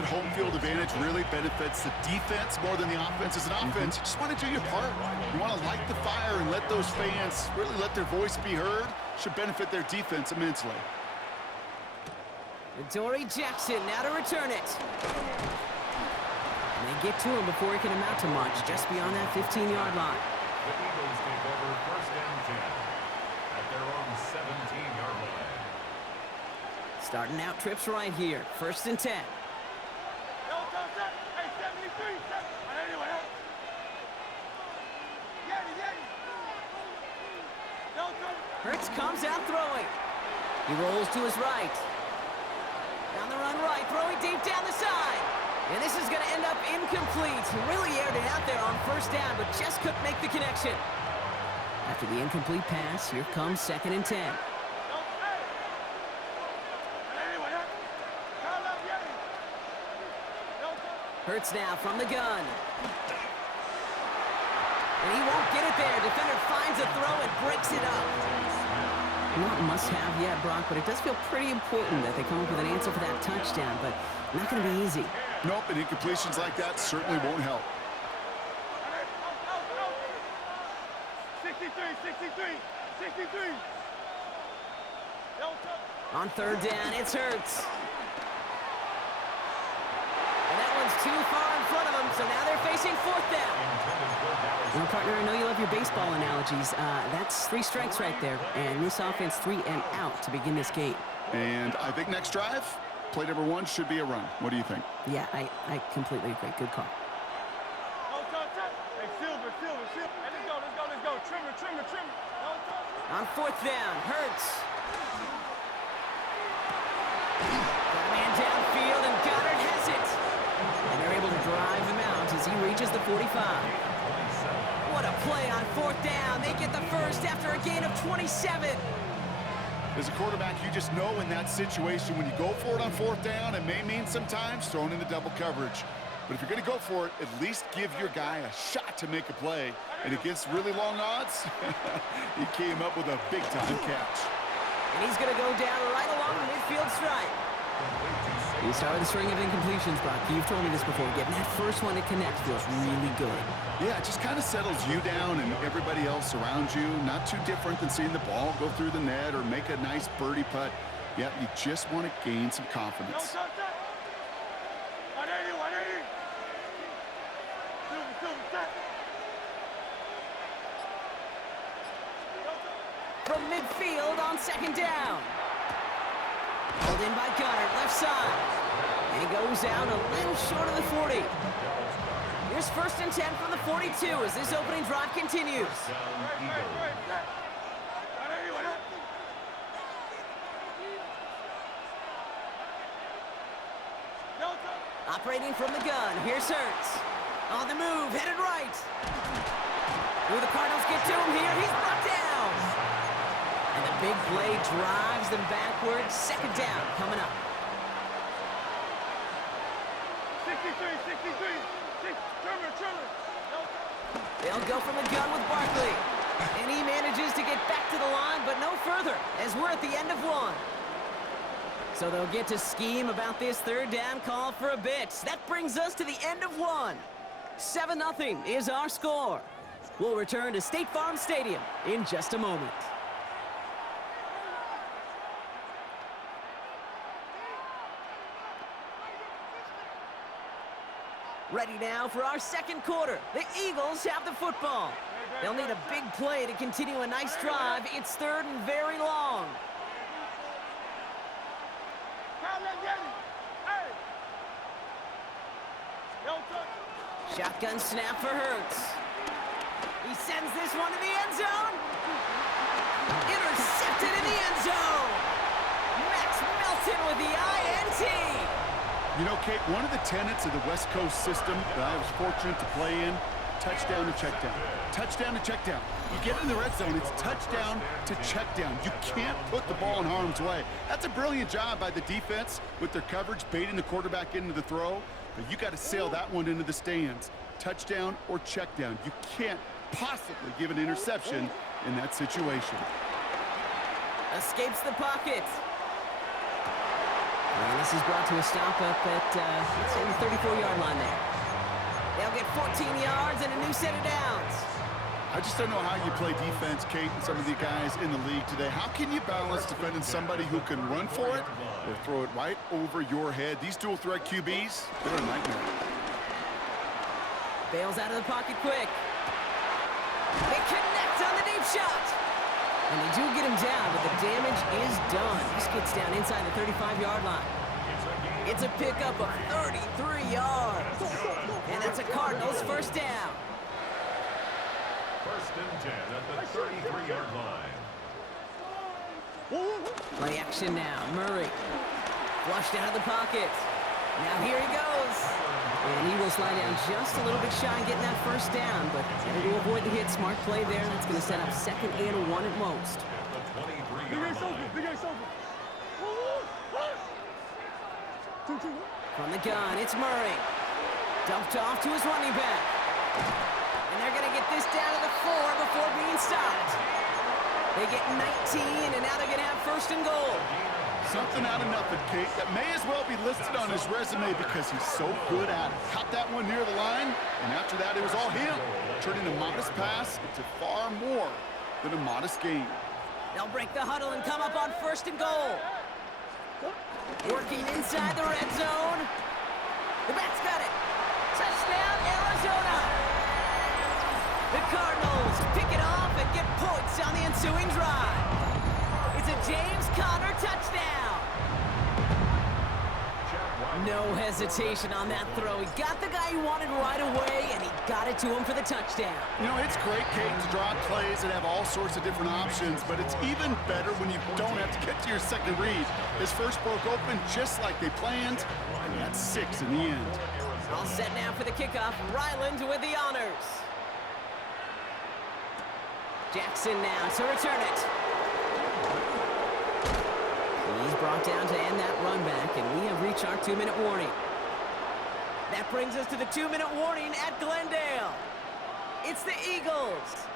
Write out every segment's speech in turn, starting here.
that home field advantage really benefits the defense more than the offense. As an offense, you just want to do your part. You want to light the fire and let those fans really let their voice be heard. Should benefit their defense immensely. Dory Jackson now to return it. And they get to him before he can amount to much, just beyond that 15-yard line. The Eagles take over first and 10 at their own 17-yard line. Starting out trips right here. First and 10. Hurts comes out throwing. He rolls to his right. Down the run right, throwing deep down the side. And this is going to end up incomplete. He really aired it out there on first down, but just couldn't make the connection. After the incomplete pass, here comes second and 10. Hurts now from the gun. And he won't get it there. Defender finds a throw and breaks it up. Not must-have yet, Brock, but it does feel pretty important that they come up with an answer for that touchdown, but not going to be easy. Nope, and incompletions like that certainly won't help. 63. On third down, it's Hurts. And that one's too far in front of them, so now they're facing fourth down. Well, partner, I know you love your baseball analogies. That's 3 strikes right there, and this offense 3 and out to begin this game. And I think next drive, play number 1 should be a run. What do you think? Yeah, I completely agree. Good call. Hey, Silver. Hey, let's go. Trimmer. On fourth down, Hurts. Got a man downfield, and Goddard has it. And they're able to drive him out as he reaches the 45. What a play on fourth down. They get the first after a gain of 27. As a quarterback, you just know in that situation when you go for it on fourth down, it may mean sometimes throwing into double coverage. But if you're going to go for it, at least give your guy a shot to make a play. And against really long odds, he came up with a big-time catch. And he's going to go down right along the midfield stripe. You start with a string of incompletions, Brock. You've told me this before. Getting that first one to connect feels really good. Yeah, it just kind of settles you down and everybody else around you. Not too different than seeing the ball go through the net or make a nice birdie putt. Yeah, you just want to gain some confidence. From midfield on second down. Held in by Goddard, left side. And he goes out a little short of the 40. Here's first and 10 from the 42 as this opening drive continues. Operating from the gun, here's Hurts. On the move, headed right. Will the Cardinals get to him here? He's brought down. And the big play drives them backwards. Second down coming up. 63. Trimmer. They'll go from the gun with Barkley. And he manages to get back to the line, but no further, as we're at the end of 1. So they'll get to scheme about this third down call for a bit. That brings us to the end of 1. 7-0 is our score. We'll return to State Farm Stadium in just a moment. Ready now for our second quarter. The Eagles have the football. They'll need a big play to continue a nice drive. It's third and very long. Shotgun snap for Hurts. He sends this one to the end zone. Intercepted in the end zone. Max Melton with the INT. You know, Kate, one of the tenets of the West Coast system that I was fortunate to play in, touchdown to check down. Touchdown to check down. You get in the red zone, it's touchdown to check down. You can't put the ball in harm's way. That's a brilliant job by the defense with their coverage, baiting the quarterback into the throw. But you got to sail that one into the stands. Touchdown or check down. You can't possibly give an interception in that situation. Escapes the pocket. And this is brought to a stop up at, say, the 34-yard line there. They'll get 14 yards and a new set of downs. I just don't know how you play defense, Kate, and some of the guys in the league today. How can you balance defending somebody who can run for it or throw it right over your head? These dual-threat QBs, they're a nightmare. Bails out of the pocket quick. They connect on the deep shot. And they do get him down, but the damage is done. This gets down inside the 35-yard line. It's a pickup of 33 yards. And that's a Cardinals first down. First and 10 at the 33-yard line. Play action now. Murray. Flushed out of the pocket. Now here he goes. And he will slide down just a little bit shy of getting that first down, but better to avoid the hit. Smart play there. That's going to set up 2nd and 1 at most. Big Ace open, Big Ace open. From the gun, it's Murray. Dumped off to his running back. And they're going to get this down to the 4 before being stopped. They get 19, and now they're going to have 1st and goal. Something out of nothing, Kate. That may as well be listed on his resume because he's so good at it. Caught that one near the line, and after that, it was all him. Turning a modest pass into far more than a modest gain. They'll break the huddle and come up on 1st and goal. Working inside the red zone. The back's got it. Touchdown, Arizona. The Cardinals pick it off and get points on the ensuing drive. It's a James Conner touchdown. No hesitation on that throw. He got the guy he wanted right away, and he got it to him for the touchdown. You know, it's great, Kate, to draw plays and have all sorts of different options, but it's even better when you don't have to get to your second read. His first broke open just like they planned, and that's 6 in the end. All set now for the kickoff. Ryland with the honors. Jackson now to return it. He's brought down to end that run back, and we have reached our 2-minute warning. That brings us to the 2-minute warning at Glendale. It's the Eagles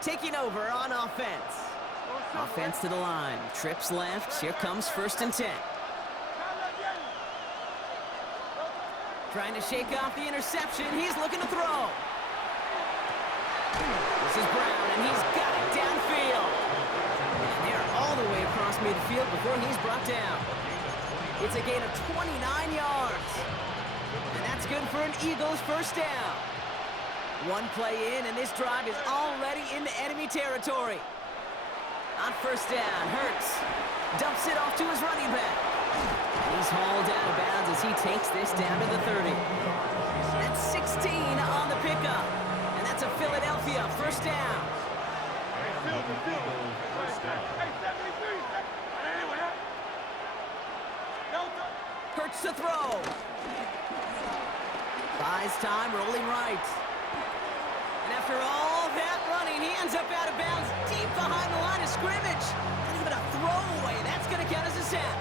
taking over on offense. Offense to the line. Trips left. Here comes 1st and 10. Trying to shake off the interception. He's looking to throw. This is Brown, and he's got it downfield. And they're all the way across midfield before he's brought down. It's a gain of 29 yards. And that's good for an Eagles first down. One play in, and this drive is already into enemy territory. On 1st down, Hurts dumps it off to his running back. And he's hauled out of bounds as he takes this down to the 30. That's 16 on the pickup. And that's a Philadelphia first down. Hurts to throw. Buys time, rolling right. And after all that running, he ends up out of bounds deep behind the line of scrimmage. Not even a throwaway. That's going to count as a sack.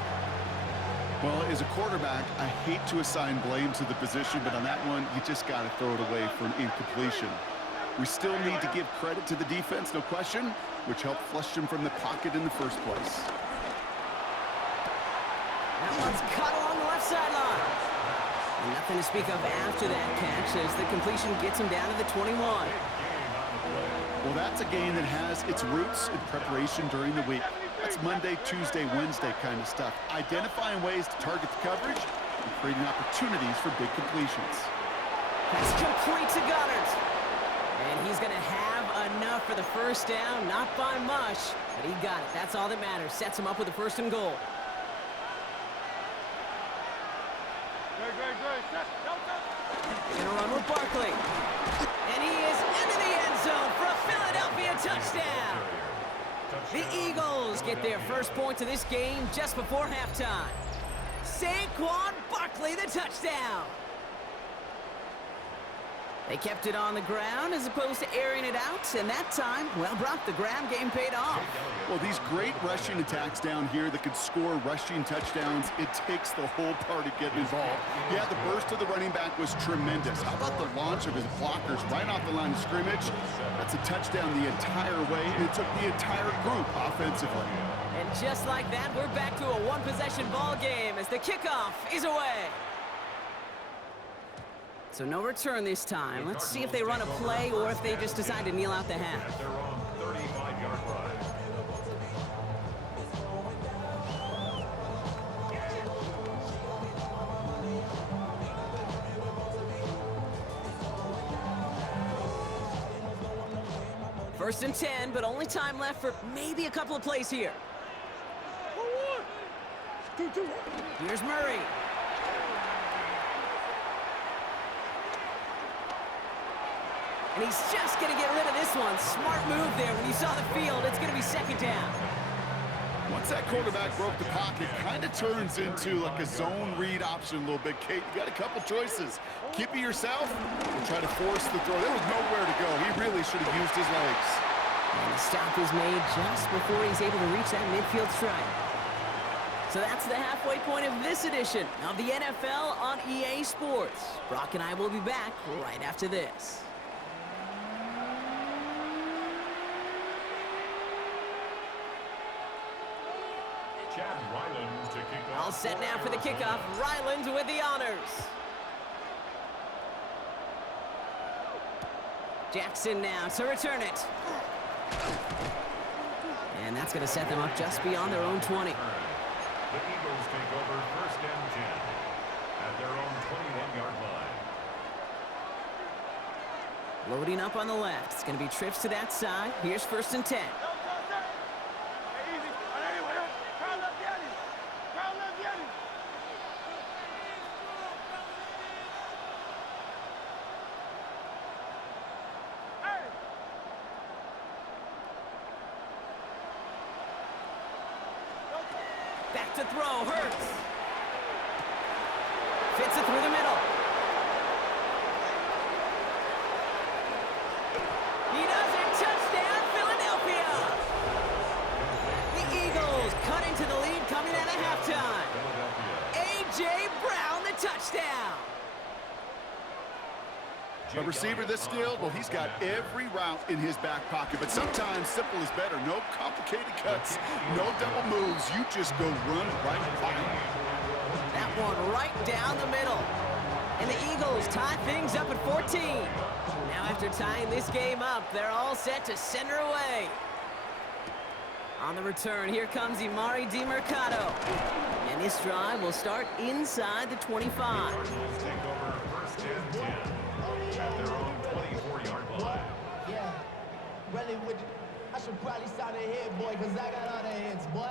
Well, as a quarterback, I hate to assign blame to the position, but on that one, you just got to throw it away for an incompletion. We still need to give credit to the defense, no question, which helped flush him from the pocket in the first place. That one's cut along the left sideline. And nothing to speak of after that catch as the completion gets him down to the 21. Well, that's a game that has its roots in preparation during the week. That's Monday, Tuesday, Wednesday kind of stuff. Identifying ways to target the coverage and creating opportunities for big completions. That's complete to Goddard. And he's going to have enough for the first down. Not by much, but he got it. That's all that matters. Sets him up with a 1st and goal. Gonna run with Barkley. And he is into the end zone for a Philadelphia touchdown. The Eagles get their first points of this game just before halftime. Saquon Barkley, the touchdown. They kept it on the ground as opposed to airing it out, and that time, well, Brock, the ground game paid off. Well, these great rushing attacks down here that could score rushing touchdowns, it takes the whole party getting involved. Yeah, the burst of the running back was tremendous. How about the launch of his blockers right off the line of scrimmage? That's a touchdown the entire way, and it took the entire group offensively. And just like that, we're back to a one-possession ball game as the kickoff is away. So no return this time. Let's see if they run a play or if they just decide to kneel out the half. At their own 35-yard line. First and 10, but only time left for maybe a couple of plays here. Here's Murray. And he's just going to get rid of this one. Smart move there. When you saw the field, it's going to be second down. Once that quarterback broke the pocket, kind of turns into like a zone read option a little bit. Kate, you got a couple choices. Keep it yourself or try to force the throw. There was nowhere to go. He really should have used his legs. And the stop is made just before he's able to reach that midfield strike. So that's the halfway point of this edition of the NFL on EA Sports. Brock and I will be back right after this. All set now for the kickoff. Ryland with the honors. Jackson now to return it. And that's going to set them up just beyond their own 20. The Eagles take over first and 10 at their own 21-yard line. Loading up on the left. It's going to be trips to that side. Here's first and 10. Back to throw, Hurts. Fits it through the middle. He does it, touchdown, Philadelphia! The Eagles cut into the lead coming out of halftime. A.J. Brown, the touchdown. A receiver this skilled, well, he's got every route in his back pocket, but sometimes simple is better. No complicated cuts, no double moves. You just go run right by him. That one right down the middle. And the Eagles tie things up at 14. Now after tying this game up, they're all set to center away. On the return, here comes Imari DiMercato. And this drive will start inside the 25. Cardinals take over first and 10 at their own 24-yard line. Yeah, really with I should probably start a hit, boy, because I got all the hits, boy.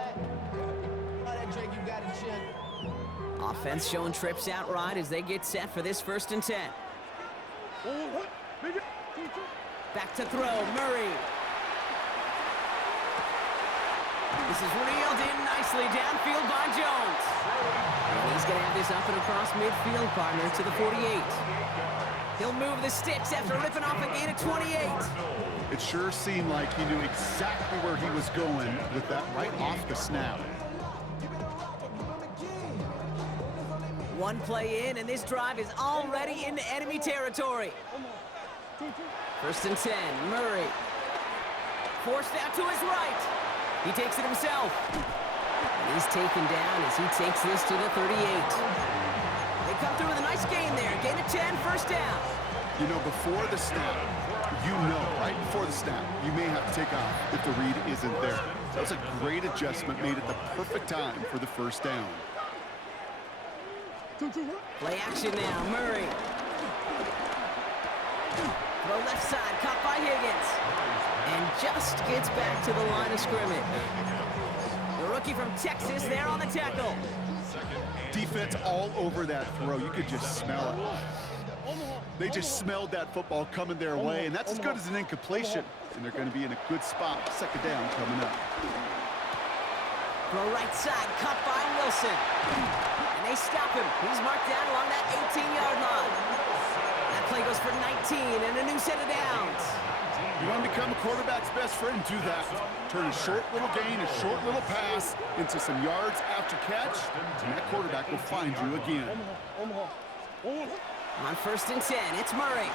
All that drink you got to chill. Offense showing trips out right as they get set for this first and 10. Back to throw, Murray. This is reeled in nicely downfield by Jones. And he's going to have this up and across midfield, partner, to the 48. He'll move the sticks after ripping off a gain of 28. It sure seemed like he knew exactly where he was going with that right off the snap. One play in, and this drive is already into enemy territory. First and 10, Murray. Forced out to his right. He takes it himself. And he's taken down as he takes this to the 38. They come through with a nice gain there. Gain of 10, first down. You know, before the snap, you know, right before the snap, you may have to take off if the read isn't there. That was a great adjustment made at the perfect time for the first down. Play action now, Murray. Throw left side, caught by Higgins. And just gets back to the line of scrimmage. The rookie from Texas there on the tackle. Defense all over that throw. You could just smell it. They just smelled that football coming their way, and that's as good as an incompletion. And they're going to be in a good spot. Second down coming up. Throw right side, caught by Wilson. And they stop him. He's marked down along that 18-yard line. That play goes goes for 19 and a new set of downs. You want to become a quarterback's best friend, do that. Turn a short little gain, a short little pass into some yards after catch, and that quarterback will find you again. On 1st and 10, it's Murray.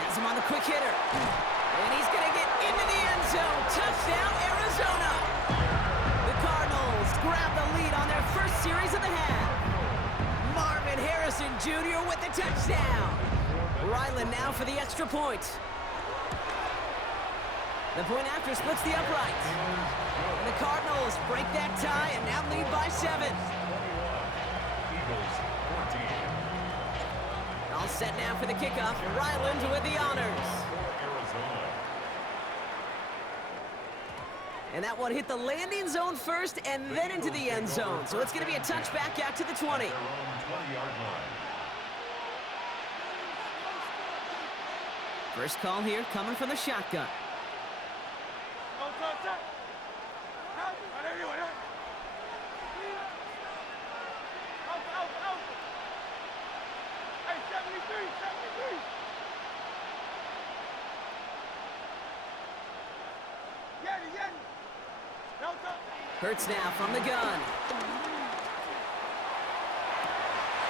Has him on the quick hitter. And he's going to get into the end zone. Touchdown, Arizona. The Cardinals grab the lead on their first series of the half. Marvin Harrison Jr. with the touchdown. Ryland now for the extra point. The point after splits the upright. And the Cardinals break that tie and now lead by 7. Eagles 14. All set now for the kickoff. Ryland with the honors. Arizona. And that one hit the landing zone first and then into the end zone. So it's going to be a touchback out to the 20. Their own 20-yard line. First call here coming from the shotgun. Hurts now from the gun.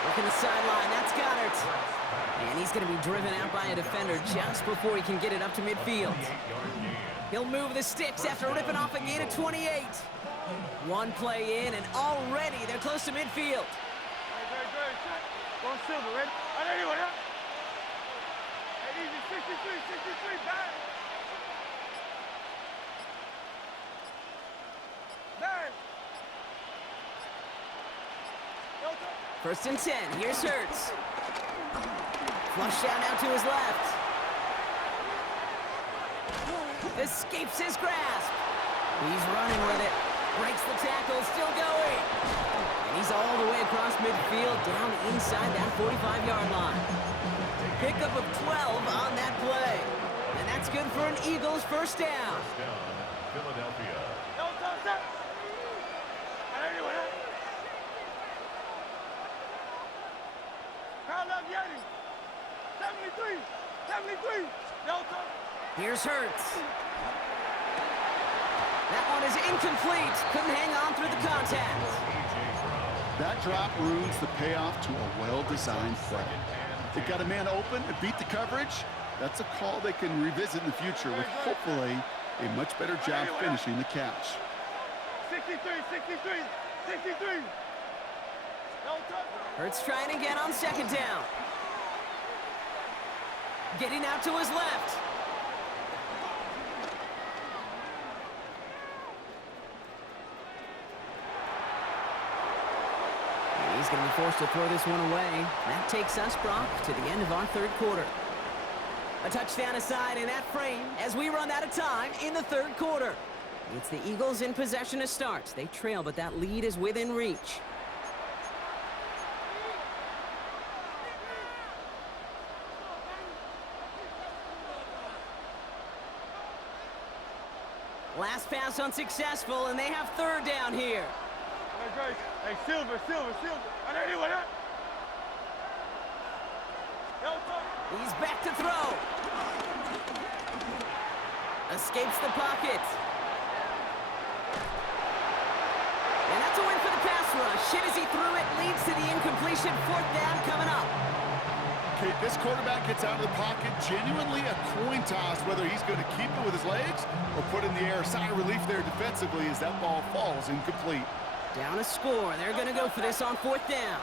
Working the sideline, that's Goddard. And he's going to be driven out by a defender just before he can get it up to midfield. He'll move the sticks after ripping off a gain of 28. One play in, and already they're close to midfield. Go Silver, ready? Anyone, huh? Hey, easy, 63, back. Back. 1st and 10, here's Hurts. Flush down now to his left. Escapes his grasp. He's running with it. Breaks the tackle, still going. And he's all the way across midfield, down inside that 45-yard line. Pickup of 12 on that play. And that's good for an Eagles first down. First down, Philadelphia. Anyone, huh? Crowd up, Yeti. 73. Delta. Here's Hurts. That one is incomplete. Couldn't hang on through the contact. That drop ruins the payoff to a well-designed play. They got a man open and beat the coverage. That's a call they can revisit in the future with hopefully a much better job finishing the catch. 63. Delta. Hurts trying again on 2nd down. Getting out to his left. He's going to be forced to throw this one away. That takes us, Brock, to the end of our 3rd quarter. A touchdown aside in that frame as we run out of time in the 3rd quarter. It's the Eagles in possession to start. They trail, but that lead is within reach. Last pass unsuccessful, and they have 3rd down here. Hey, Silver. Anyone, huh? Delta. He's back to throw. Escapes the pocket. And that's a win for the pass rush. Hit as he threw it, leads to the incompletion. 4th down coming up. Okay, this quarterback gets out of the pocket, genuinely a coin toss whether he's going to keep it with his legs or put in the air. Sigh of relief there defensively as that ball falls incomplete. Down a score. They're going to go for this on 4th down.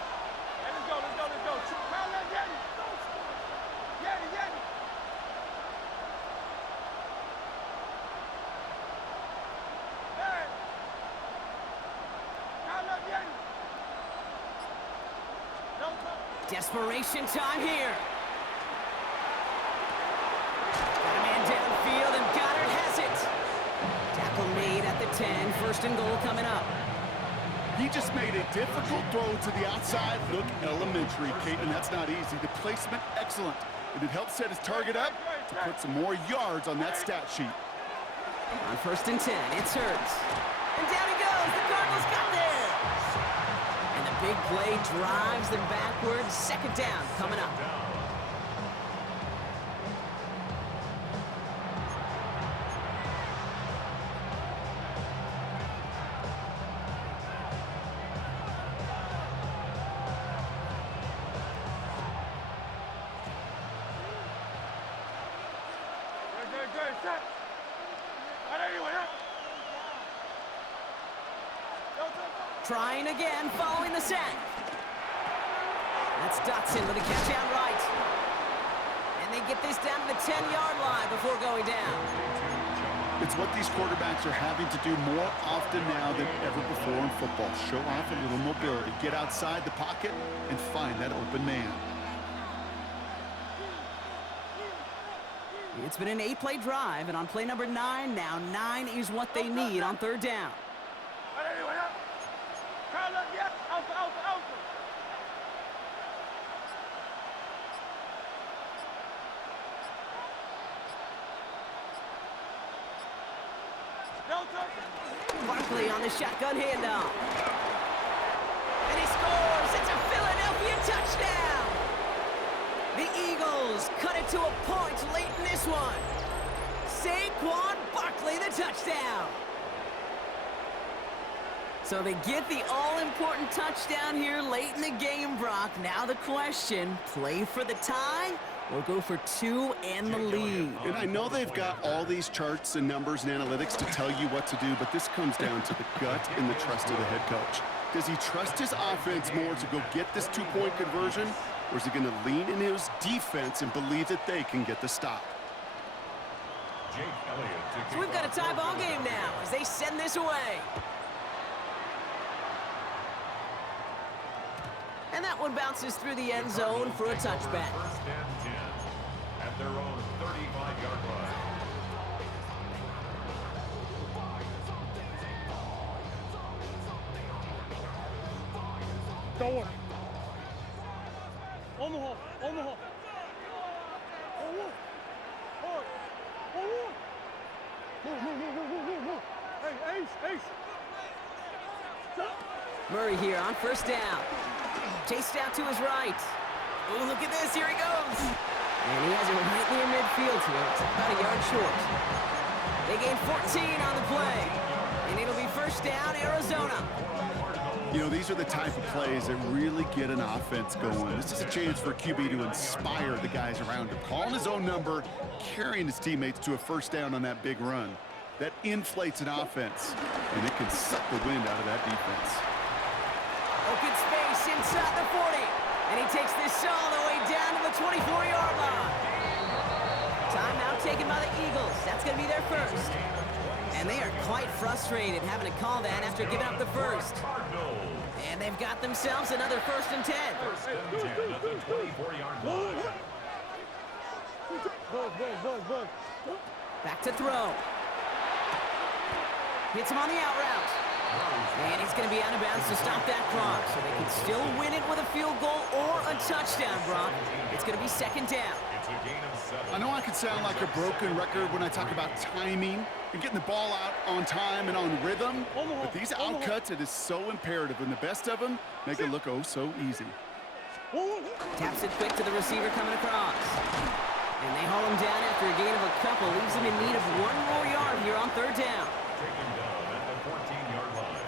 Hey, let's go. Crowd up, Yeti. Yeti. Hey. Crowd up, Yeti. Delta. Desperation time here. Got a man downfield, and Goddard has it. Tackle made at the 10. 1st and goal coming up. He just made a difficult throw to the outside. Look elementary, Caitlin. That's not easy. The placement, excellent. And it helped set his target up to put some more yards on that stat sheet. On 1st and 10, it's Hurts. And down he goes. The Cardinals got there. And the big play drives them backwards. 2nd down coming up. Ready, set. Ready, wait up. Trying again, following the sack. That's Dotson with a catch out right. And they get this down to the 10-yard line before going down. It's what these quarterbacks are having to do more often now than ever before in football. Show off a little mobility. Get outside the pocket and find that open man. It's been an 8-play drive, and on play number 9, now 9 is what they need on third down. Ready, wait up. Curl up, yeah. Alpha, alpha, alpha. Delta. Barkley on the shotgun handoff. And he scores! It's a Philadelphia touchdown! The Eagles cut it to a point late in this one. Saquon Barkley, the touchdown. So they get the all-important touchdown here late in the game, Brock. Now the question, play for the tie or go for 2 and the lead? And I know they've got all these charts and numbers and analytics to tell you what to do, but this comes down to the gut and the trust of the head coach. Does he trust his offense more to go get this 2-point conversion, or is he going to lean in his defense and believe that they can get the stop? So we've got a tie ball game now as they send this away. And that one bounces through the end zone for a touchback. First and 10 at their own 35-yard line. Don't worry. Omaha, Omaha. Hey, Ace, Ace. Murray here on first down. Chased out to his right. Oh, look at this. Here he goes. And he has it right near midfield here. It's about a yard short. They gain 14 on the play. And it'll be first down, Arizona. You know, these are the type of plays that really get an offense going. This is a chance for a QB to inspire the guys around him. Calling his own number, carrying his teammates to a first down on that big run. That inflates an offense, and it can suck the wind out of that defense. Open space inside the 40. And he takes this all the way down to the 24-yard line. Timeout taken by the Eagles. That's going to be their first. And they are quite frustrated having to call that after giving up the first. And they've got themselves another first and 10. First and 10 at the 24-yard line. Back to throw. Hits him on the out route. And he's going to be out of bounds to stop that clock. So they can still win it with a field goal or a touchdown, Brock. It's going to be second down. It's a gain of 7. I know I can sound like a broken record when I talk about timing and getting the ball out on time and on rhythm, but these outcuts, it is so imperative, and the best of them make it look oh so easy. Taps it quick to the receiver coming across. And they haul him down after a gain of a couple. Leaves him in need of 1 more yard here on third down. Taken down at the 14-yard line.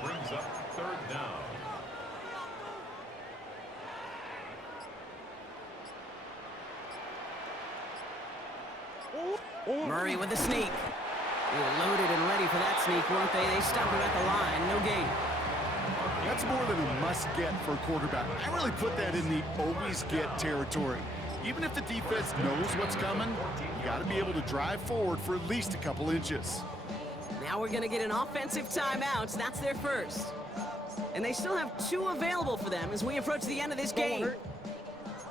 Brings up third down. Murray with the sneak. They were loaded and ready for that sneak, weren't they? They stop him at the line. No gain. That's more than a must-get for a quarterback. I really put that in the always-get territory. Even if the defense knows what's coming, you got to be able to drive forward for at least a couple inches. Now we're going to get an offensive timeout. That's their first. And they still have 2 available for them as we approach the end of this game.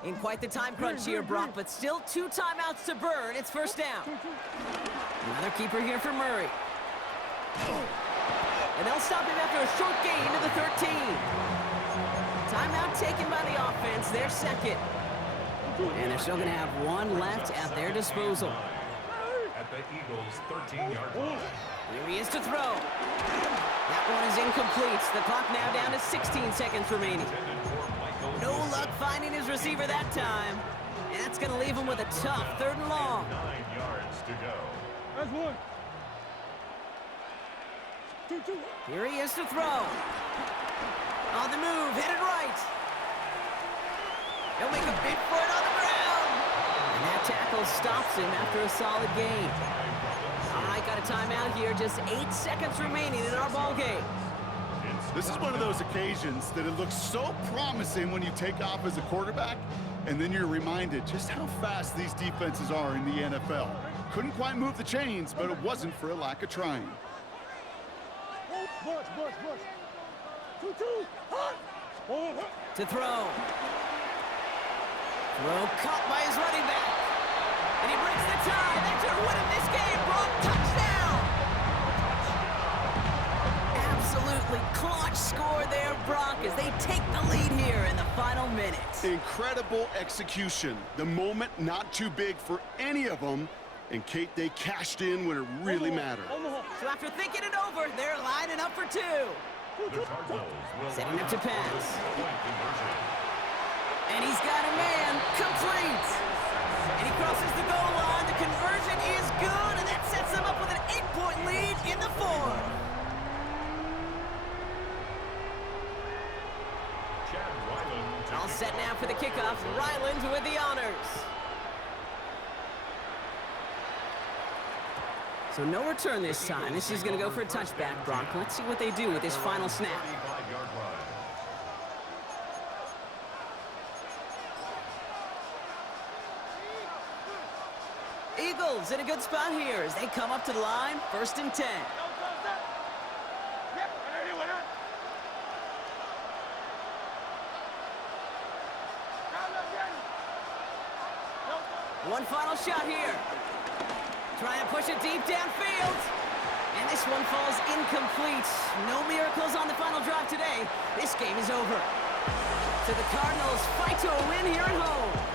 In quite the time crunch here, Brock, but still 2 timeouts to burn. It's first down. Another keeper here for Murray. And they'll stop him after a short gain to the 13. Timeout taken by the offense, their second. And they're still going to have 1 left at their disposal. At the Eagles' 13-yard line. Here he is to throw. That one is incomplete. The clock now down to 16 seconds remaining. No luck finding his receiver that time. And that's going to leave him with a tough 3rd and long. 9 yards to go. That's 1. 2. Here he is to throw. On the move, headed right. He'll make a big for it on the ground. And that tackle stops him after a solid gain. All right, got a timeout here. Just 8 seconds remaining in our ball game. This is one of those occasions that it looks so promising when you take off as a quarterback, and then you're reminded just how fast these defenses are in the NFL. Couldn't quite move the chains, but it wasn't for a lack of trying. To throw. Throw caught by his running back. And he breaks the tie. That should win him this game, Brock. Touchdown! Absolutely clutch score there, Brock, as they take the lead here in the final minutes. Incredible execution. The moment not too big for any of them. And, Kate, they cashed in when it really mattered. So after thinking it over, they're lining up for two. Setting up to pass. And he's got a man. Complete. And he crosses the goal line. The conversion is good, and that sets them up with an 8-point lead in the fourth. All set now for the kickoff. Ryland with the honors. So no return this time. This is going to go for a touchback, Brock. Let's see what they do with this final snap. Eagles in a good spot here as they come up to the line. 1st and 10. One final shot here. Trying to push it deep downfield. And this one falls incomplete. No miracles on the final drive today. This game is over. So the Cardinals fight to a win here at home.